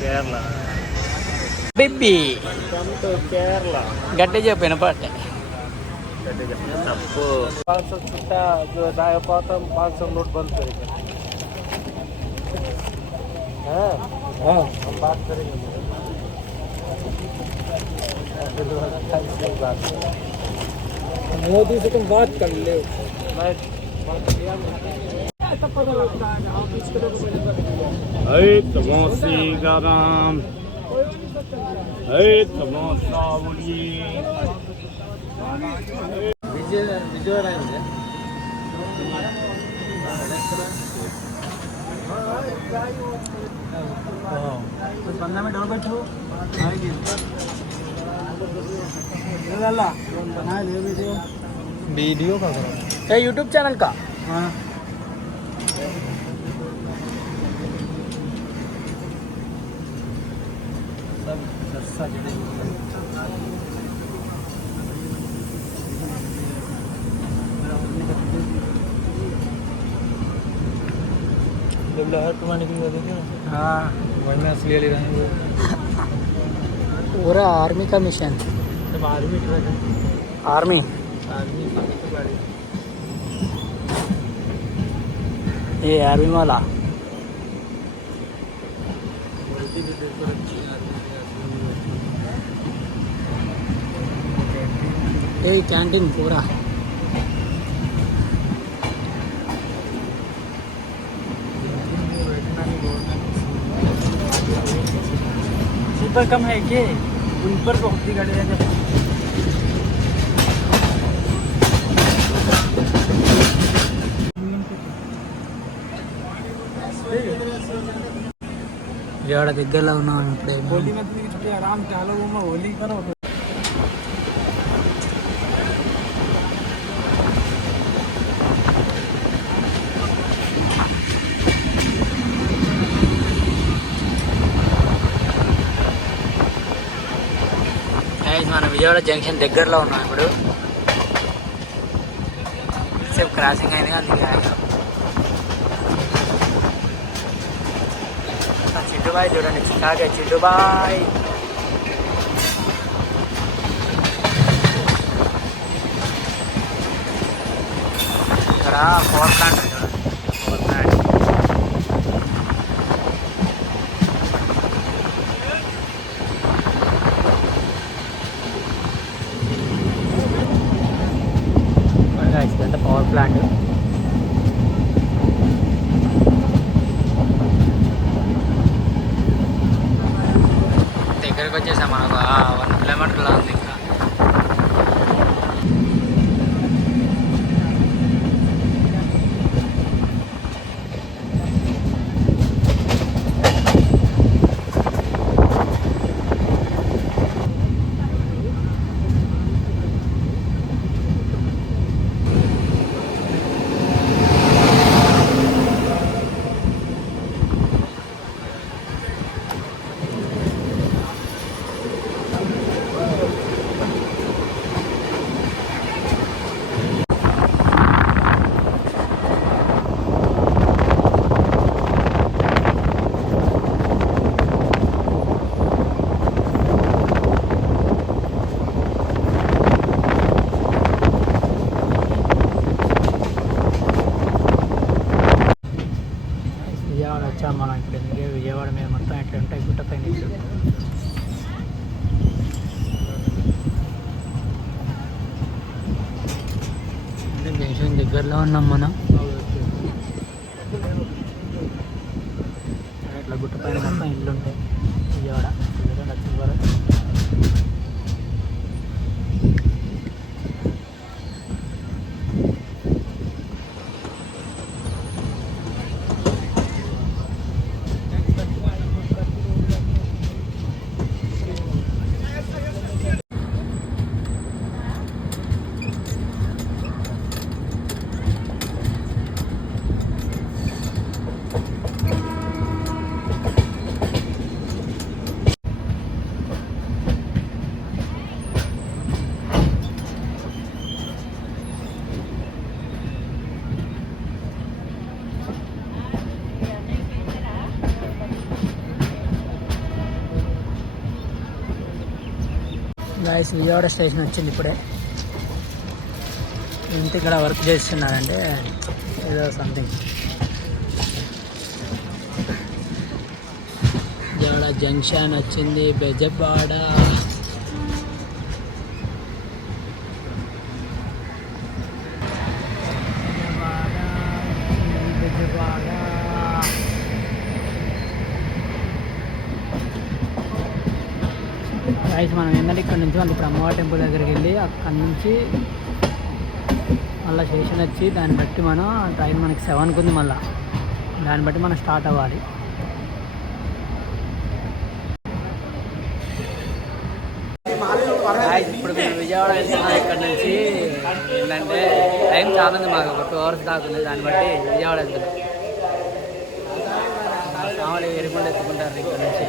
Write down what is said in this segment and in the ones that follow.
కేరళ బిబ్బి కేరళ గట్టి చెప్పిన పాట तप्पू 500 छुट्टा जो दाया पाता 500 नोट बंद करेंगे। हाँ हम बात करेंगे। मोदी से तुम बात कर ले। तमोसी गरम तमोसा विजय आएंगे कुछ बंदा में डर बैठो आएगी बना ले वीडियो का क्या यूट्यूब चैनल का हाँ जब लहर टुमाने की वजह से हाँ वही में असली ले रहे हैं पूरा आर्मी का मिशन जब आर्मी ट्रक है आर्मी आर्मी की गाड़ी ये आर्मी वाला ये कैंटीन पूरा पर कम है कि उन पर तो होती गाड़ी है जब ఏడ దగ్గరలో ఉన్నాం ఇప్పుడే होली में तो छुट्टी आराम से हालो वो में होली करो మన విజయవాడ జంక్షన్ దగ్గరలో ఉన్నాం ఇప్పుడు సేపు క్రాసింగ్ అయింది అందుకే చిట్టుబాయ్ చూడండి చికాగే చిట్టుబాయ్ ఇక్కడ పవర్ ప్లాంట్ చూడండి పవర్ ప్లాంట్ ఇదంతా పవర్ ప్లాంట్ దగ్గరకు వచ్చేసాం మనకు 1 కిలోమీటర్లో ఉంది ఇంకా మనం ఇప్పుడు ఎందుకే విజయవాడ మీద మొత్తం ఎట్లా ఉంటాయి గుట్టపై నీళ్ళు జంక్షన్ దగ్గరలో ఉన్నాం మనం ఇట్లా గుట్టపైన మొత్తం ఇల్లు ఉంటాయి విజయవాడ వరకు గాయస్ విజయవాడ స్టేషన్ వచ్చింది ఇప్పుడే. ఇంత ఇక్కడ వర్క్ చేస్తున్నారంటే ఏదో సంథింగ్. విజయవాడ జంక్షన్ వచ్చింది. బెజవాడ గాయస్ మనం ఏంటంటే ఇక్కడ నుంచి వాళ్ళు ఇప్పుడు అమ్మవారి టెంపుల్ దగ్గరికి వెళ్ళి అక్కడి నుంచి మళ్ళీ స్టేషన్ వచ్చి దాన్ని బట్టి మనం ట్రైన్ మనకి 7కి ఉంది. మళ్ళీ దాన్ని బట్టి మనం స్టార్ట్ అవ్వాలి. ఇప్పుడు మేము విజయవాడ వెళ్తున్నాం. ఇక్కడ నుంచి ఏంటంటే టైం చాలా ఉంది మాకు, ఒక 2 hours దాకా ఉంది. దాన్ని బట్టి విజయవాడ వెళ్తున్నాం. మామూలు ఎరుకుండ ఎత్తుకుంటారు ఇక్కడ నుంచి.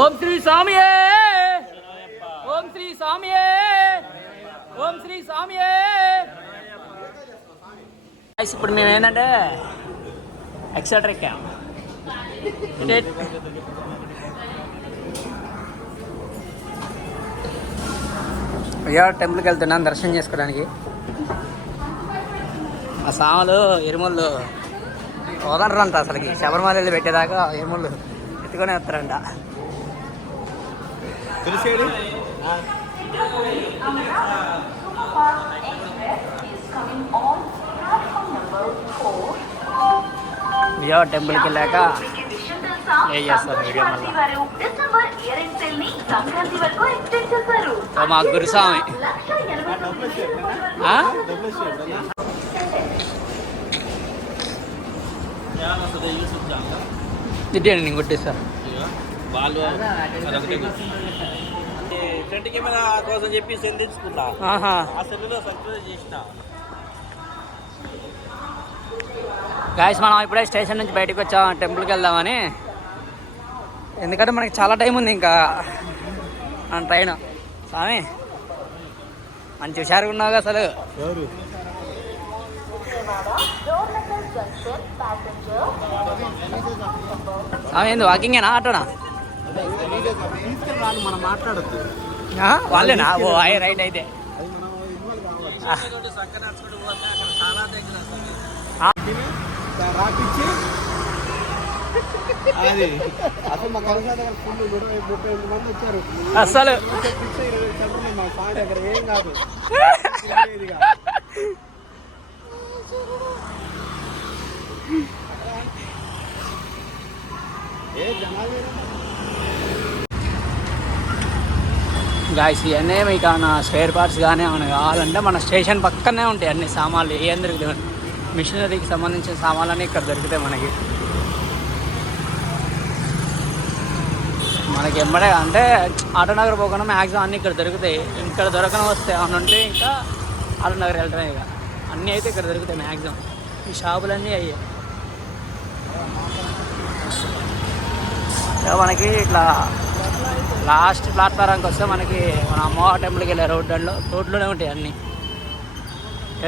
ఓం శ్రీ స్వామియే, ఓం శ్రీ స్వామియే, ఓం శ్రీ స్వామియే. ఇప్పుడు మేము ఏంటంటే ఎక్సెట్రా ఎక్కాం. విజయవాడ టెంపుల్కి వెళ్తున్నాం దర్శనం చేసుకోవడానికి. ఆ సాములు ఎరుమలు వదలరంట అసలుకి. శబరిమల వెళ్ళి పెట్టేదాకా ఎరుమలు ఎత్తుకొని వస్తారంట. విజయవాడ టెంపుల్కి వెళ్ళాక ఏం చేస్తారు వీడియో మళ్ళీ. మా గురుస్వామి తిట్టండి, నేను కొట్టేస్తా. ఫ్రంట్ కెమెరా కోసం చెప్పి సెల్ తెచ్చుకున్నా. ఆ సెల్లో సబ్స్క్రైబ్ చేసిన. గాయస్ మనం ఇప్పుడే స్టేషన్ నుంచి బయటకు వచ్చాం టెంపుల్కి వెళ్దామని. ఎందుకంటే మనకి చాలా టైం ఉంది ఇంకా ట్రైన్. స్వామి మంచి హుషారుగా ఉన్నావు అసలు. స్వామి ఏంది వాకింగేనా ఆటోనా? మనం మాట్లాడద్దు వాళ్ళేనా? ఓ అయ్యే రైట్. అయితే రాపిచ్చి అది అసలు మా కౌన్సిలర్ దగ్గర ఫుల్ 38 మంది వచ్చారు. అసలు మా సార్ దగ్గర ఏం కాదు. గాయస్ ఇవన్నీ మీకు ఏమైనా స్పేర్ పార్ట్స్ కానీ ఏమైనా కావాలంటే మన స్టేషన్ పక్కనే ఉంటాయి అన్ని సామాన్లు. ఏం దొరుకుతాయి మిషనరీకి సంబంధించిన సామాన్లన్నీ ఇక్కడ దొరుకుతాయి మనకి. మనకి ఎంబడే అంటే ఆటోనగర్ పోకుండా మ్యాక్సిమం అన్నీ ఇక్కడ దొరుకుతాయి. ఇక్కడ దొరకని వస్తే ఏమైనా ఉంటే ఇంకా ఆటోనగర్ వెళ్ళటమే. ఇక అన్నీ అయితే ఇక్కడ దొరుకుతాయి మ్యాక్సిమం. ఈ షాపులన్నీ అయ్యాయి. మనకి ఇట్లా లాస్ట్ ప్లాట్ఫారంకి వస్తే మనకి మన అమ్మవారి టెంపుల్కి వెళ్ళే రోడ్లోనే ఉంటాయి అన్నీ.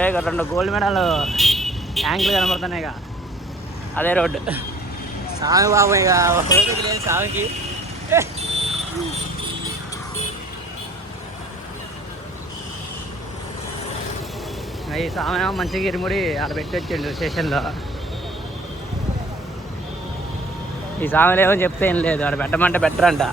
ఇక్కడ 2 గోల్డ్ మెడల్ ట్యాంకులు కనబడుతున్నాయి. ఇక అదే రోడ్డు. స్వామి బాబు ఇక రోడ్డు లేదు స్వామికి. ఈ స్వామి మంచిగా ఇరుముడి ఆడ పెట్టి వచ్చిండు స్టేషన్లో. ఈ స్వామిలో ఏమో చెప్తే ఏం లేదు, ఆడ పెట్టమంటే బెటర్ అంట.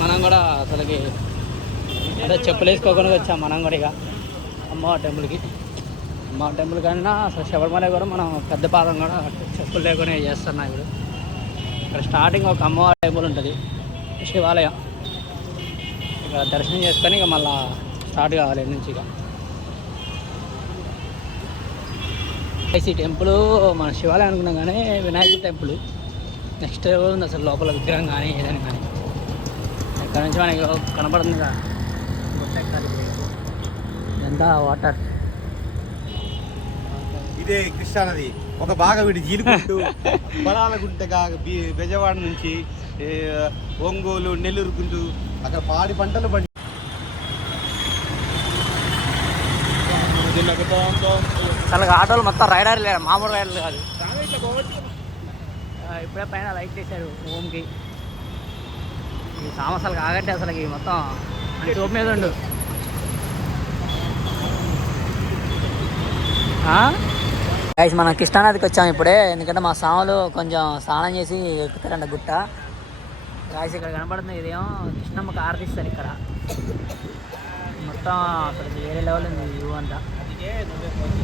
మనం కూడా అసలుకి అదే చెప్పులు వేసుకోకుండా వచ్చాం మనం కూడా. ఇక అమ్మవారి టెంపుల్కి, అమ్మవారి టెంపుల్ కన్నా అసలు శబరిమల కూడా మనం పెద్ద పాదం కూడా చెప్పులు లేకుండా చేస్తున్నాం. ఇప్పుడు ఇక్కడ స్టార్టింగ్ ఒక అమ్మవారి టెంపుల్ ఉంటుంది, శివాలయం. ఇక్కడ దర్శనం చేసుకొని ఇక మళ్ళీ స్టార్ట్ కావాలి నుంచి. ఇక ఐసీ టెంపుల్ మన శివాలయం అనుకున్నాం కానీ వినాయకుడి టెంపుల్ నెక్స్ట్ ఉంది అసలు. లోపల విగ్రహం కానీ ఏదైనా కానీ ఇక్కడ నుంచి మనకి కనపడుతుంది కదా ఎంత వాటర్. ఇదే కృష్ణా నది ఒక బాగా వీడి జీలుకుంటూ పొలాల గుంటగా బెజవాడ నుంచి ఒంగోలు నెల్లూరు గుంటూ అక్కడ పాడి పంటలు పండి అసలు ఆటోలు మొత్తం రైడర్లు లేరు, మామూలు రైడర్లు కాదు. ఇప్పుడే పైన లైట్ చేశారు హోమ్కి. ఈ సామసలు కాగట్టే అసలు మొత్తం అని చూపు మీద ఉండు. గైస్ మనం కృష్ణానదికి వచ్చాము ఇప్పుడే, ఎందుకంటే మా సాములు కొంచెం స్నానం చేసి ఎక్కుతారంట గుట్ట. గాయస్ ఇక్కడ కనపడుతుంది, ఇదేమో కృష్ణమ్మకి ఆరతిస్తారు ఇక్కడ. మొత్తం అక్కడ వేరే లెవెల్ ఉంది వ్యూ అంతా.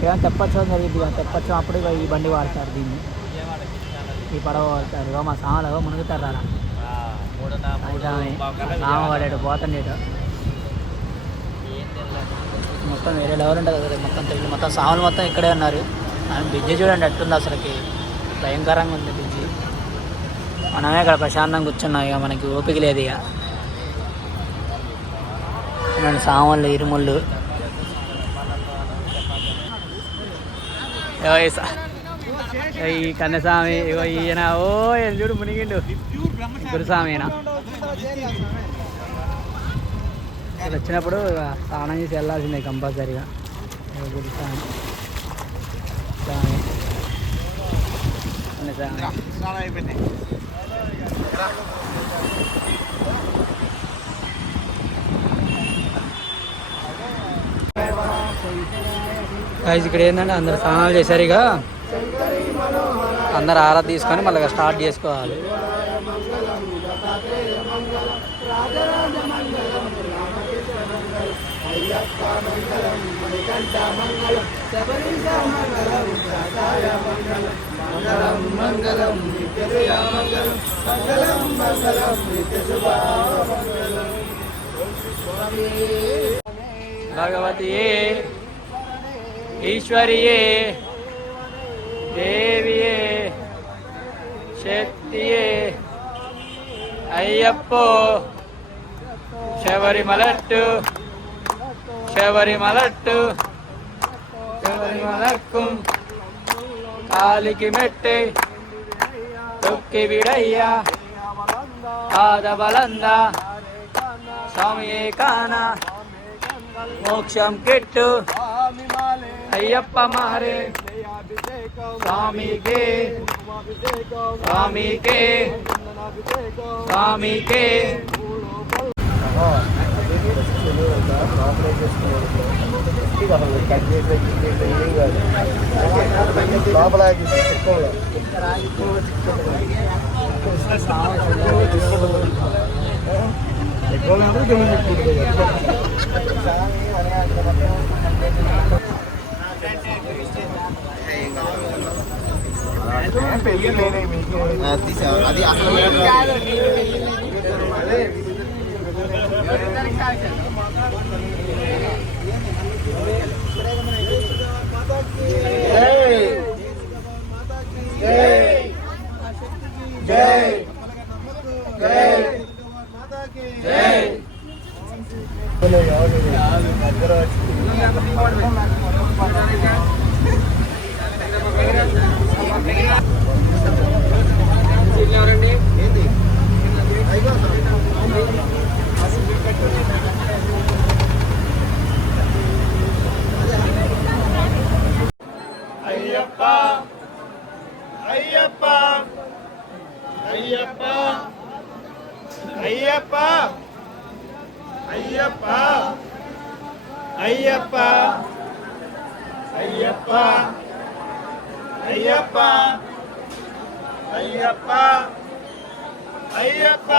ఏమైనా తెప్పచ్చం జరిగింది, తెప్పచ్చం అప్పుడు ఈ బండి వాడతారు, దీన్ని ఈ పడవ వాడతారు. మా సాములు మునుగుతారు రా సామ వాడాడు పోతండేటు. మొత్తం వేరే లెవెల్ ఉంటుంది కదా, మొత్తం తెలియదు. మొత్తం సాములు మొత్తం ఇక్కడే ఉన్నారు. బ్రిడ్జి చూడండి ఎట్టుంది, అసలుకి భయంకరంగా ఉంది బ్రిడ్జి. మనమే ఇక్కడ ప్రశాంతంగా కూర్చున్నాం, ఇక మనకి ఓపిక లేదు. ఇక మన సాములు ఇరుముళ్ళు ఈ కన్నస్వామి, ఇగో ఈయన ఓ చూడు మునిగిండు గురుస్వామి. ఈయన వచ్చినప్పుడు స్నానం చేసి వెళ్ళాల్సిందే కంపల్సరీగా. గురుస్వామి ఇక్కడ ఏంటంటే అందరు స్నానాలు చేశారు. ఇక అందరు ఆరాధన తీసుకొని మళ్ళీ స్టార్ట్ చేసుకోవాలి. భగవతియే ఈశ్వరియే దేవియే శక్తియే అయ్యప్పో శబరిమలట్టు శబరిమలట్టు శబరిమలక్కుం కాలికి మెట్టే తొక్కి విడయ్యా పాదబలంద స్వామియే కాన మోక్షం కిట్టు అయ్యప్ప మారే స్వామికే స్వామికే స్వామికే. అది అసలు అయ్యప్ప అయ్యప్ప అయ్యప్ప అయ్యప్ప అయ్యప్ప అయ్యప్ప అయ్యప్ప అయ్యప్ప అయ్యప్ప అయ్యప్ప